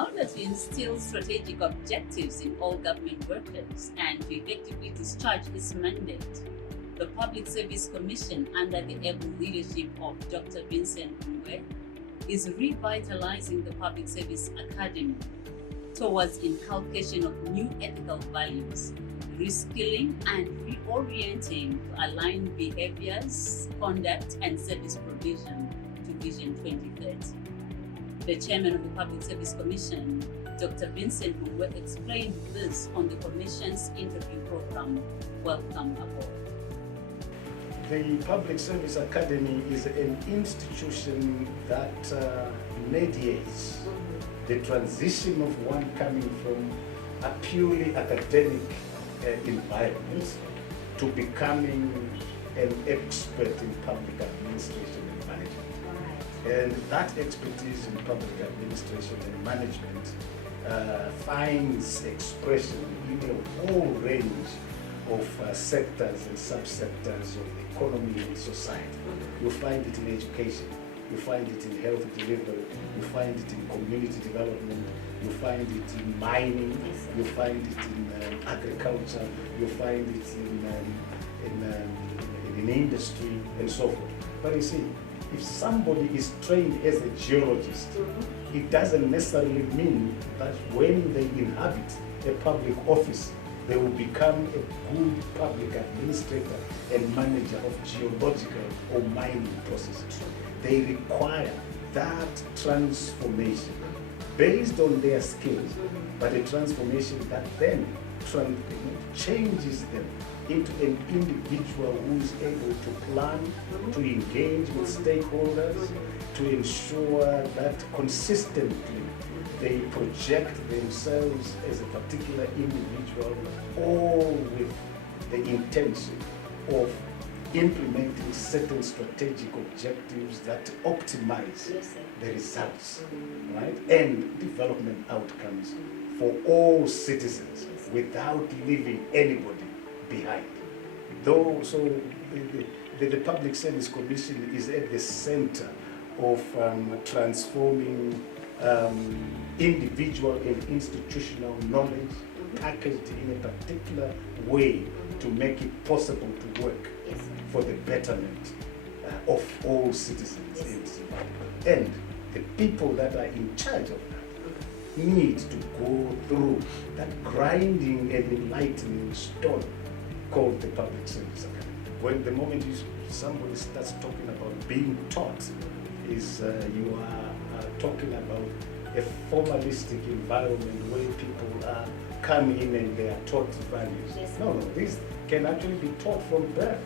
order to instill strategic objectives in all government workers and to effectively discharge its mandate, the Public Service Commission, under the able leadership of Dr. Vincent Hungwe, is revitalizing the Public Service Academy towards inculcation of new ethical values, reskilling and reorienting to align behaviors, conduct, and service provision to Vision 2030. The chairman of the Public Service Commission, Dr. Vincent Hungwe, explained this on the Commission's interview program, Welcome Aboard. The Public Service Academy is an institution that mediates the transition of one coming from a purely academic environment to becoming an expert in public administration and management. And that expertise in public administration and management finds expression in a whole range of sectors and subsectors of the economy and society. You find it in education, you find it in health delivery, you find it in community development, you find it in mining, you find it in agriculture, you find it in industry and so forth. But you see, if somebody is trained as a geologist, it doesn't necessarily mean that when they inhabit a public office, they will become a good public administrator and manager of geological or mining processes. They require that transformation based on their skills, but a transformation that then changes them into an individual who is able to plan, to engage with stakeholders, to ensure that consistently they project themselves as a particular individual, all with the intention of implementing certain strategic objectives that optimize the results, right, and development outcomes for all citizens without leaving anybody behind. So the Public Service Commission is at the center of transforming individual and institutional knowledge packaged in a particular way to make it possible to work for the betterment of all citizens in Zimbabwe. And the people that are in charge of that need to go through that grinding and enlightening stone called the Public Service Academy. When the moment somebody starts talking about being taught, you are talking about a formalistic environment where people come in and they are taught values. No, this can actually be taught from birth,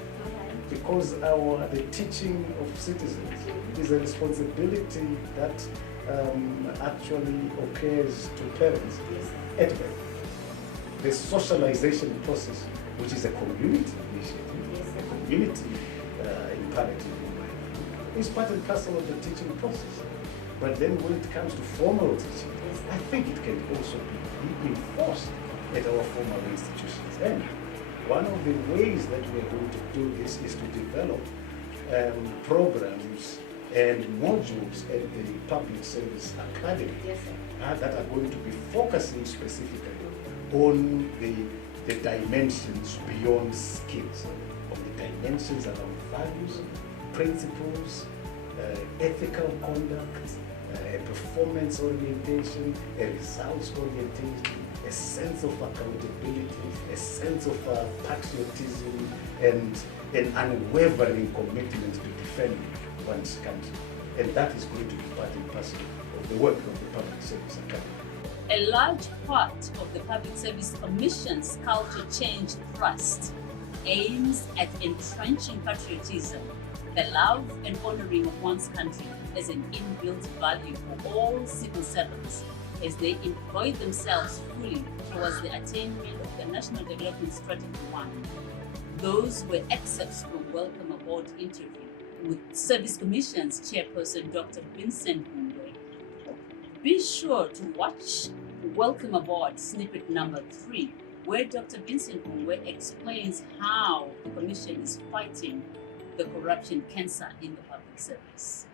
because the teaching of citizens is a responsibility that actually occurs to parents at birth. The socialization process, which is a community initiative, a community imperative, is part and parcel of the teaching process. But then when it comes to formal teaching, I think it can also be enforced at our formal institutions. And one of the ways that we are going to do this is to develop programs and modules at the Public Service Academy that are going to be focusing specifically on the dimensions beyond skills, on the dimensions around values, principles, ethical conduct, a performance orientation, a results orientation, a sense of accountability, a sense of patriotism, and an unwavering commitment to defend one's country. And that is going to be part and parcel of the work of the Public Service Academy. A large part of the Public Service Commission's culture change thrust aims at entrenching patriotism, the love and honoring of one's country as an inbuilt value for all civil servants as they employ themselves fully towards the attainment of the National Development Strategy 1. Those were excerpts from Welcome Aboard interview with Service Commission's Chairperson Dr. Vincent Hungwe. Be sure to watch Welcome Aboard snippet number 3, where Dr. Vincent Hungwe explains how the Commission is fighting the corruption cancer in the public service.